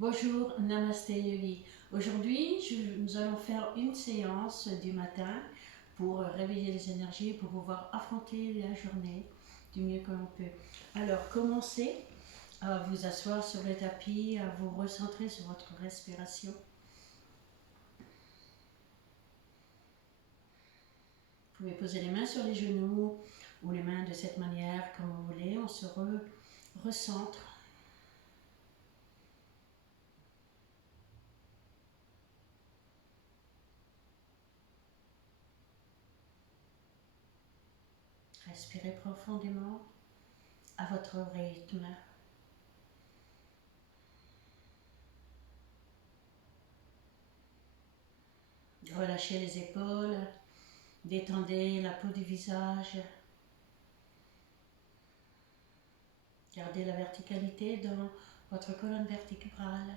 Bonjour, Namasté Yogi. Aujourd'hui, nous allons faire une séance du matin pour réveiller les énergies, pour pouvoir affronter la journée du mieux que l'on peut. Alors, commencez à vous asseoir sur le tapis, à vous recentrer sur votre respiration. Vous pouvez poser les mains sur les genoux ou les mains de cette manière, comme vous voulez. On se recentre. Respirez profondément à votre rythme. Relâchez les épaules, détendez la peau du visage. Gardez la verticalité dans votre colonne vertébrale.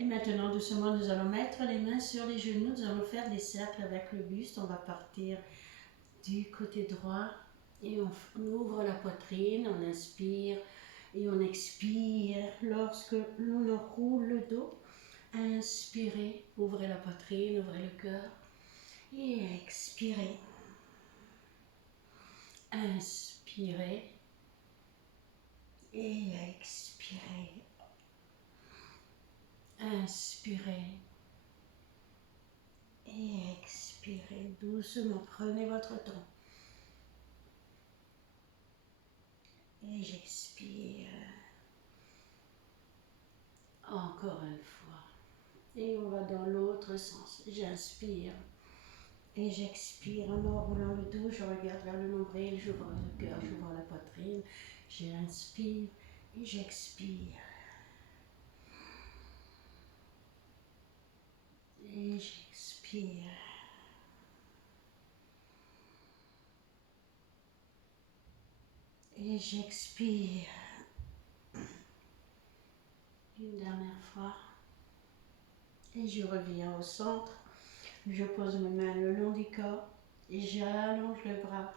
Et maintenant, doucement, nous allons mettre les mains sur les genoux. Nous allons faire des cercles avec le buste. On va partir du côté droit et on ouvre la poitrine. On inspire et on expire. Lorsque l'on enroule le dos, inspirez, ouvrez la poitrine, ouvrez le cœur et expirez. Inspirez et expirez. Inspirez et expirez doucement. Prenez votre temps. Et j'expire. Encore une fois. Et on va dans l'autre sens. J'inspire. Et j'expire en enroulant le dos. Je regarde vers le nombril. J'ouvre le cœur. J'ouvre la poitrine. J'inspire. Et j'expire. Et j'expire. Et j'expire. Une dernière fois. Et je reviens au centre. Je pose mes mains le long du corps. Et j'allonge le bras.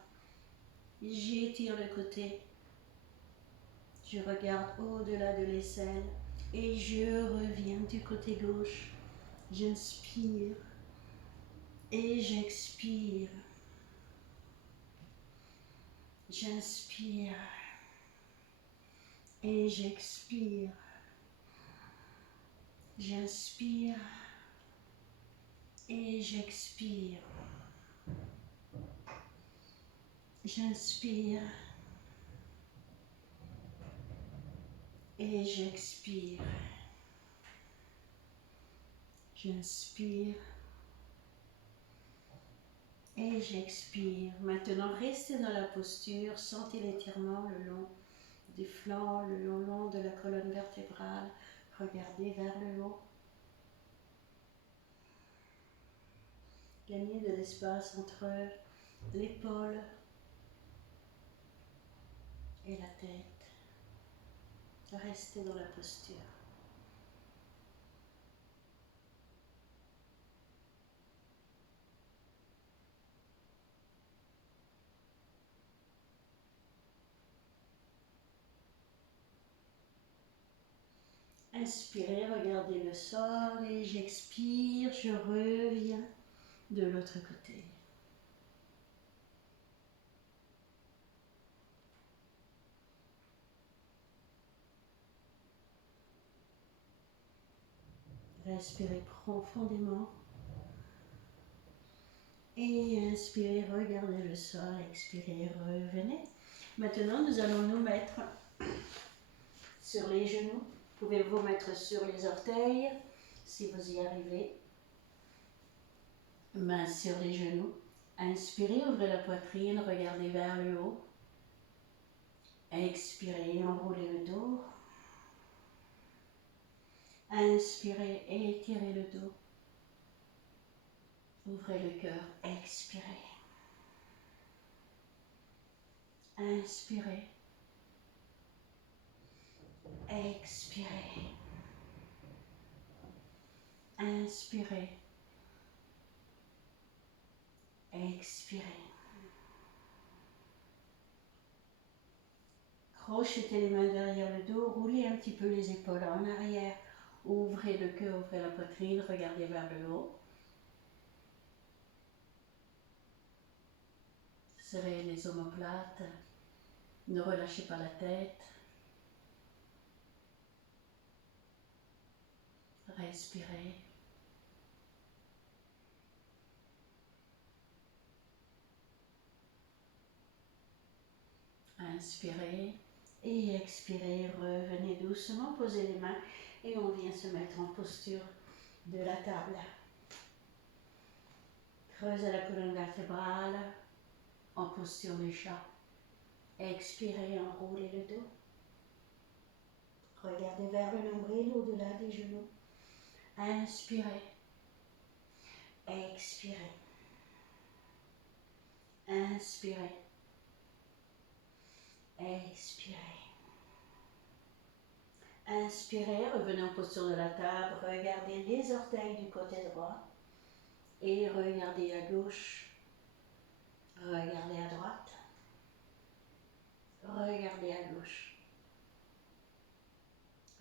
J'étire le côté. Je regarde au-delà de l'aisselle. Et je reviens du côté gauche. J'inspire. Et j'expire. J'inspire. Et j'expire. J'inspire. Et j'expire. J'inspire. Et j'expire. J'inspire. Et j'expire. Maintenant, restez dans la posture. Sentez l'étirement le long des flancs, le long de la colonne vertébrale. Regardez vers le haut. Gagnez de l'espace entre l'épaule et la tête. Restez dans la posture. Inspirez, regardez le sol et j'expire, je reviens de l'autre côté. Respirez profondément. Et inspirez, regardez le sol, expirez, revenez. Maintenant, nous allons nous mettre sur les genoux. Vous pouvez vous mettre sur les orteils si vous y arrivez. Mains sur les genoux. Inspirez, ouvrez la poitrine, regardez vers le haut. Expirez, enroulez le dos. Inspirez, étirez le dos. Ouvrez le cœur, expirez. Inspirez. Expirez. Inspirez. Expirez. Crochetez les mains derrière le dos, roulez un petit peu les épaules en arrière, ouvrez le cœur, ouvrez la poitrine, regardez vers le haut. Serrez les omoplates, ne relâchez pas la tête. Respirez. Inspirez et expirez. Revenez doucement, posez les mains et on vient se mettre en posture de la table. Creusez la colonne vertébrale en posture du chat. Expirez, enroulez le dos. Regardez vers le nombril au-delà des genoux. Inspirez. Expirez. Inspirez. Expirez. Inspirez, revenez en posture de la table. Regardez les orteils du côté droit. Et regardez à gauche. Regardez à droite. Regardez à gauche.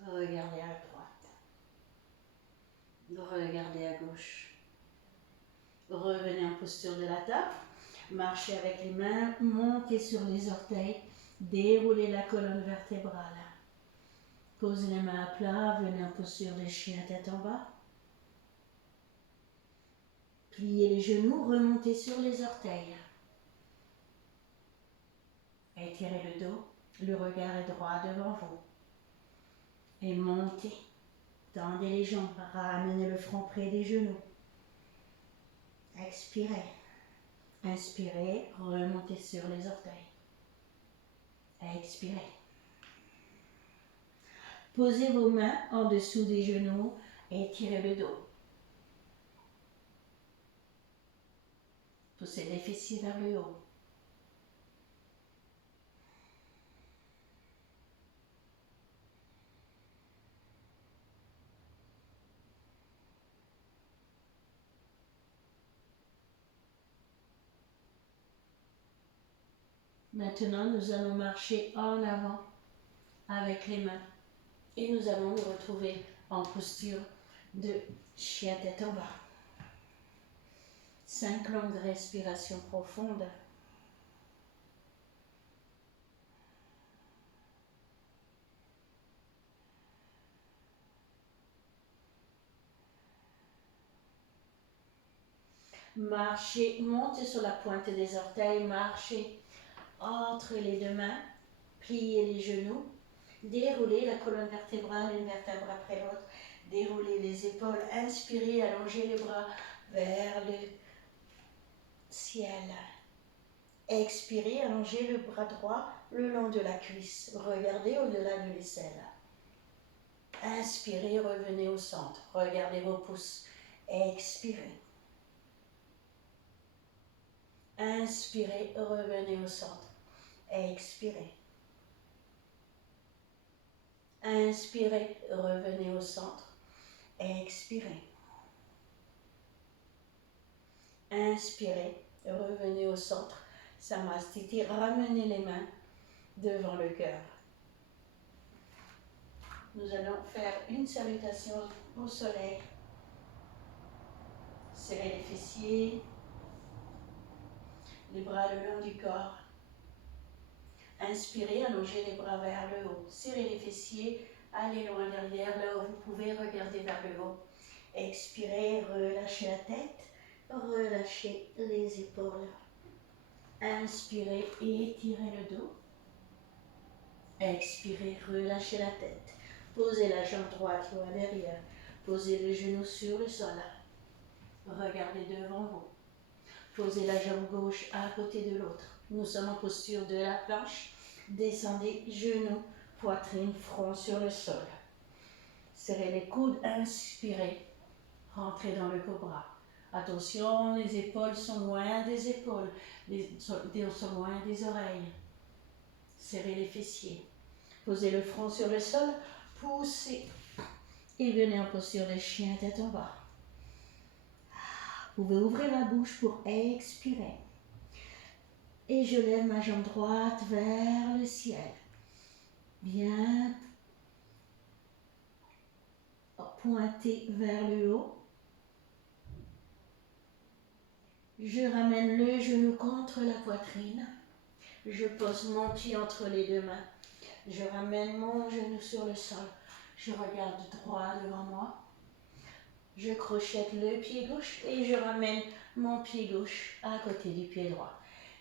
Regardez à droite. Regardez à gauche. Revenez en posture de la table. Marchez avec les mains. Montez sur les orteils. Déroulez la colonne vertébrale. Posez les mains à plat. Venez en posture de chien tête en bas. Pliez les genoux. Remontez sur les orteils. Étirez le dos. Le regard est droit devant vous. Et montez. Tendez les jambes. Ramenez le front près des genoux. Expirez. Inspirez. Remontez sur les orteils. Expirez. Posez vos mains en dessous des genoux et étirez le dos. Poussez les fessiers vers le haut. Maintenant, nous allons marcher en avant avec les mains et nous allons nous retrouver en posture de chien tête en bas. 5 longues respirations profondes. Marchez, montez sur la pointe des orteils, marchez entre les deux mains, pliez les genoux, déroulez la colonne vertébrale, une vertèbre après l'autre, déroulez les épaules, inspirez, allongez les bras vers le ciel. Expirez, allongez le bras droit le long de la cuisse, regardez au-delà de l'aisselle. Inspirez, revenez au centre, regardez vos pouces, expirez. Inspirez, revenez au centre. Expirez. Inspirez, revenez au centre. Expirez. Inspirez, revenez au centre. Samastiti, ramenez les mains devant le cœur. Nous allons faire une salutation au soleil. Serrez les fessiers, les bras le long du corps. Inspirez, allongez les bras vers le haut. Serrez les fessiers, allez loin derrière, là où vous pouvez, regardez vers le haut. Expirez, relâchez la tête, relâchez les épaules. Inspirez, étirez le dos. Expirez, relâchez la tête. Posez la jambe droite loin derrière. Posez le genou sur le sol. Regardez devant vous. Posez la jambe gauche à côté de l'autre. Nous sommes en posture de la planche. Descendez, genoux, poitrine, front sur le sol. Serrez les coudes, inspirez. Rentrez dans le cobra. Attention, les épaules sont loin des épaules, sont loin des oreilles. Serrez les fessiers. Posez le front sur le sol. poussez et venez en posture de chien tête en bas. Vous pouvez ouvrir la bouche pour expirer. Et je lève ma jambe droite vers le ciel. Bien pointé vers le haut. Je ramène le genou contre la poitrine. Je pose mon pied entre les deux mains. Je ramène mon genou sur le sol. Je regarde droit devant moi. Je crochette le pied gauche et je ramène mon pied gauche à côté du pied droit.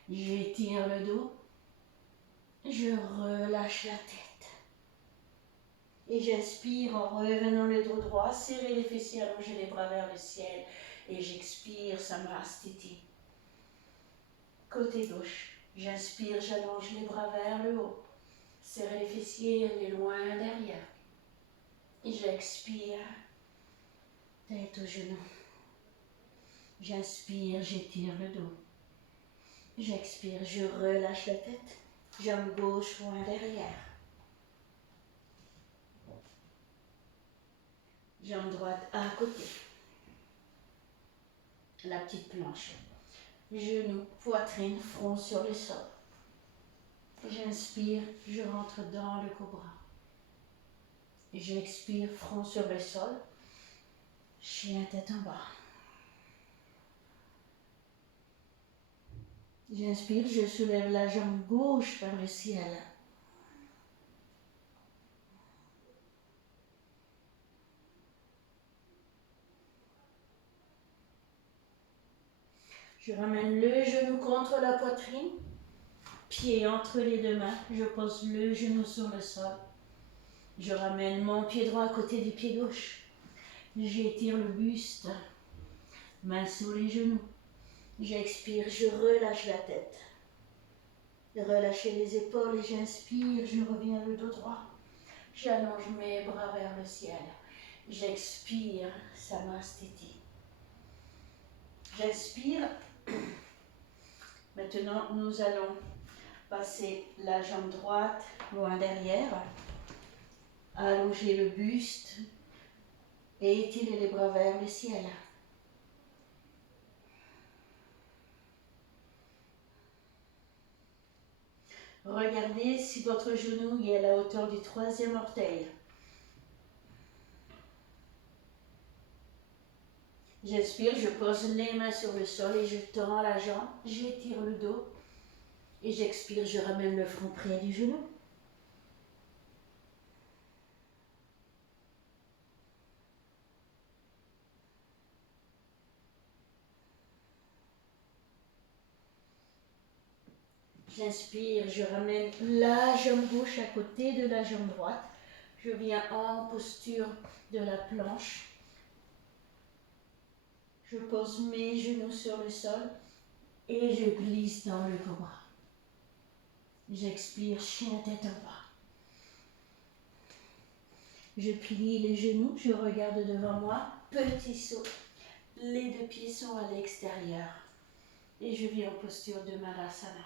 J'étire le dos. Je relâche la tête. Et j'inspire en revenant le dos droit, serrer les fessiers, allonger les bras vers le ciel. Et j'expire, Samastiti. Côté gauche, j'inspire, j'allonge les bras vers le haut. Serrer les fessiers, les loin derrière. Et j'expire, tête aux genoux. J'inspire, j'étire le dos. J'expire, je relâche la tête. Jambe gauche, loin derrière. Jambe droite à côté. La petite planche. Genoux, poitrine, front sur le sol. J'inspire, je rentre dans le cobra. J'expire, front sur le sol. Chien tête en bas. J'inspire, je soulève la jambe gauche vers le ciel. Je ramène le genou contre la poitrine. Pied entre les deux mains. Je pose le genou sur le sol. Je ramène mon pied droit à côté du pied gauche. J'étire le buste. Main sur les genoux. J'expire, je relâche la tête. Relâchez les épaules et j'inspire, je reviens le dos droit. J'allonge mes bras vers le ciel. J'expire, Samastiti. J'inspire. Maintenant, nous allons passer la jambe droite loin derrière. Allonger le buste et étirer les bras vers le ciel. Regardez si votre genou est à la hauteur du troisième orteil. J'inspire, je pose les mains sur le sol et je tends la jambe, j'étire le dos et j'expire, je ramène le front près du genou. J'inspire, je ramène la jambe gauche à côté de la jambe droite. Je viens en posture de la planche. Je pose mes genoux sur le sol et je glisse dans le cobra. J'expire, chien tête en bas. Je plie les genoux, je regarde devant moi, petit saut. Les deux pieds sont à l'extérieur. Et je viens en posture de Malasana.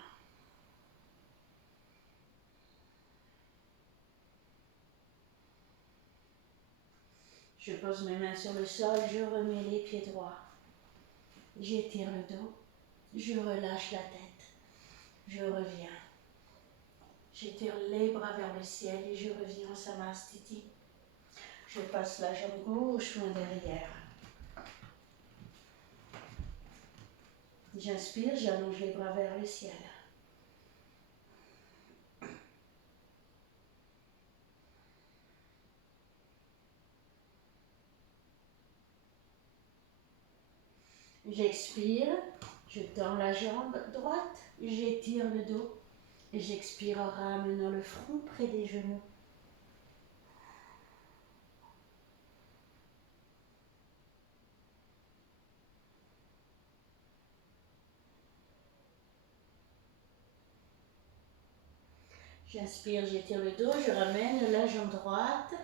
Je pose mes mains sur le sol, je remets les pieds droits. J'étire le dos, je relâche la tête, je reviens. J'étire les bras vers le ciel et je reviens en Samastiti. Je passe la jambe gauche loin derrière. J'inspire, j'allonge les bras vers le ciel. J'expire, je tends la jambe droite, j'étire le dos et j'expire en ramenant le front près des genoux. J'inspire, j'étire le dos, je ramène la jambe droite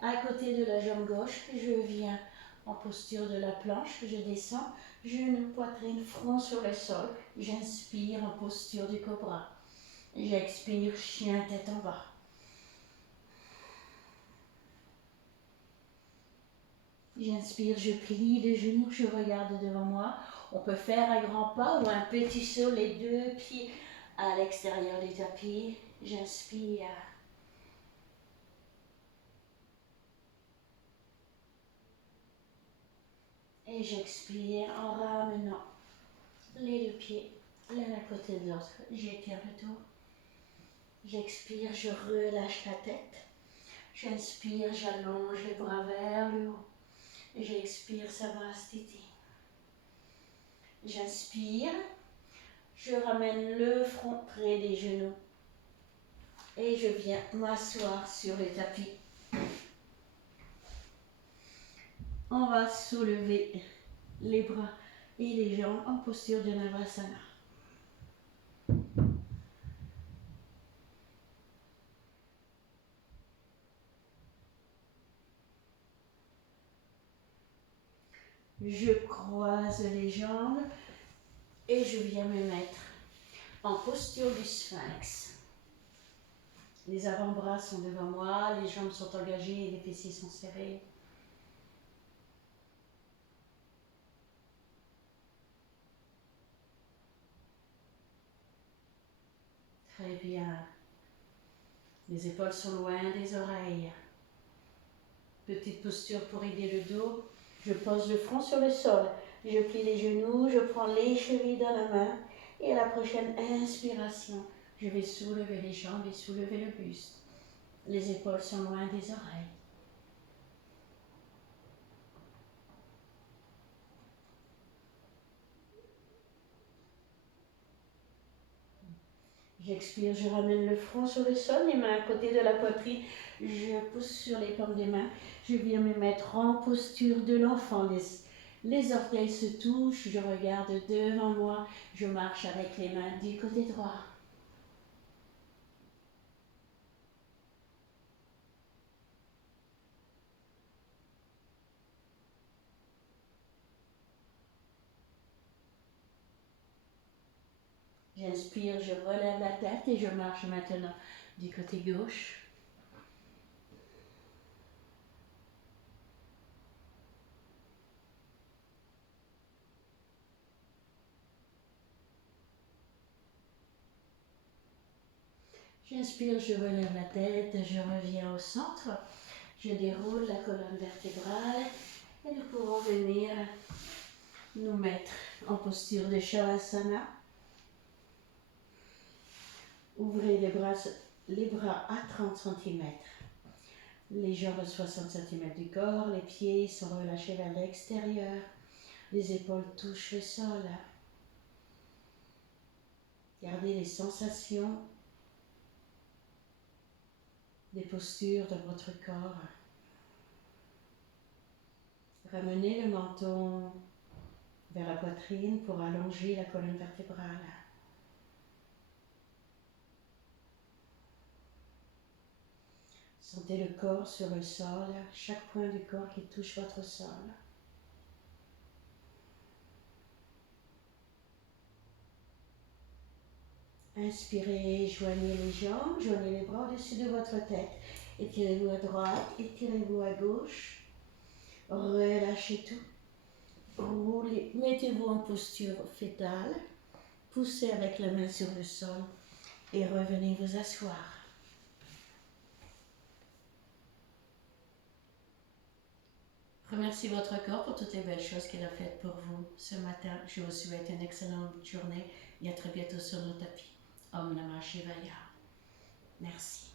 à côté de la jambe gauche, puis je viens en posture de la planche, je descends, genou, poitrine, front sur le sol. J'inspire en posture du cobra. J'expire, chien tête en bas. J'inspire, je plie les genoux, je regarde devant moi. On peut faire un grand pas ou un petit saut, les deux pieds à l'extérieur du tapis. J'inspire. Et j'expire en ramenant les deux pieds l'un à côté de l'autre. J'étire le dos. J'expire, je relâche la tête. J'inspire, j'allonge les bras vers le haut. J'expire, Savastiti. J'inspire, je ramène le front près des genoux. Et je viens m'asseoir sur le tapis. On va soulever les bras et les jambes en posture de Navasana. Je croise les jambes et je viens me mettre en posture du sphinx. Les avant-bras sont devant moi, les jambes sont engagées et les fessiers sont serrés. Très bien. Les épaules sont loin des oreilles. Petite posture pour aider le dos. Je pose le front sur le sol. Je plie les genoux, je prends les chevilles dans la main. Et à la prochaine inspiration, je vais soulever les jambes et soulever le buste. Les épaules sont loin des oreilles. J'expire, je ramène le front sur le sol, les mains à côté de la poitrine. Je pousse sur les paumes des mains. Je viens me mettre en posture de l'enfant. Les orteils se touchent, je regarde devant moi. Je marche avec les mains du côté droit. J'inspire, je relève la tête et je marche maintenant du côté gauche. J'inspire, je relève la tête, je reviens au centre. Je déroule la colonne vertébrale et nous pouvons venir nous mettre en posture de Shavasana. Ouvrez les bras à 30 cm. Les jambes à 60 cm du corps, les pieds sont relâchés vers l'extérieur. Les épaules touchent le sol. Gardez les sensations des postures de votre corps. Ramenez le menton vers la poitrine pour allonger la colonne vertébrale. Sentez le corps sur le sol, chaque point du corps qui touche votre sol. Inspirez, joignez les jambes, joignez les bras au-dessus de votre tête. Étirez-vous à droite, étirez-vous à gauche. Relâchez tout. Roulez, mettez-vous en posture fétale. Poussez avec la main sur le sol et revenez vous asseoir. Remerciez votre corps pour toutes les belles choses qu'il a faites pour vous ce matin. Je vous souhaite une excellente journée et à très bientôt sur nos tapis. Om Namah Shivaya. Merci.